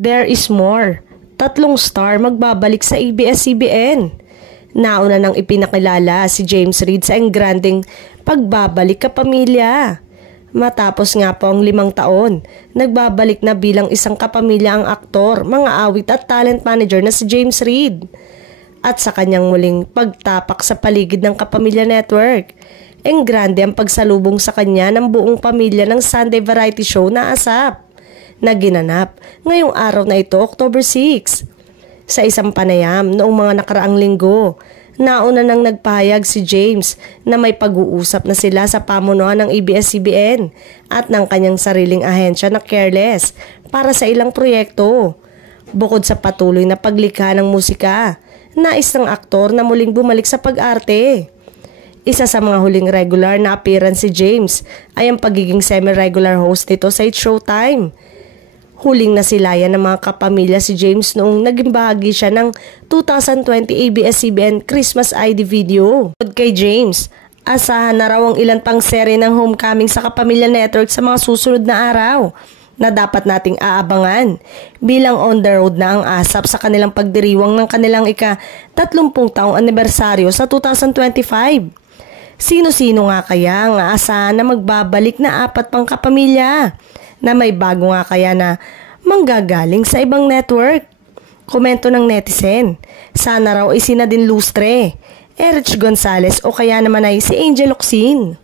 There is more. 3 star magbabalik sa ABS-CBN. Nauna nang ipinakilala si James Reid sa engranding pagbabalik kapamilya. Matapos nga po ang 5 taon, nagbabalik na bilang isang kapamilya ang aktor, mga awit at talent manager na si James Reid. At sa kanyang muling pagtapak sa paligid ng Kapamilya Network, engrande ang pagsalubong sa kanya ng buong pamilya ng Sunday variety show na ASAP, na ginanap ngayong araw na ito, October 6. Sa isang panayam noong mga nakaraang linggo, nauna nang nagpahayag si James na may pag-uusap na sila sa pamunuan ng ABS-CBN at ng kanyang sariling ahensya na Careless para sa ilang proyekto. Bukod sa patuloy na paglikha ng musika, nais ng aktor na muling bumalik sa pag-arte. Isa sa mga huling regular na appearance si James ay ang pagiging semi-regular host nito sa It's Showtime. Huling nasilayan ng mga kapamilya si James noong naging bahagi siya ng 2020 ABS-CBN Christmas ID video. Kay James, asahan na raw ang ilan pang serye ng Homecoming sa Kapamilya Network sa mga susunod na araw na dapat nating aabangan bilang on the road na ang ASAP sa kanilang pagdiriwang ng kanilang ika-30 taong anibersaryo sa 2025. Sino-sino nga kaya ang aasahan na magbabalik na 4 pang kapamilya? Na may bago nga kaya na manggagaling sa ibang network? Komento ng netizen, sana raw ay sina Din Lustre, Erich Gonzalez o kaya naman ay si Angel Locsin.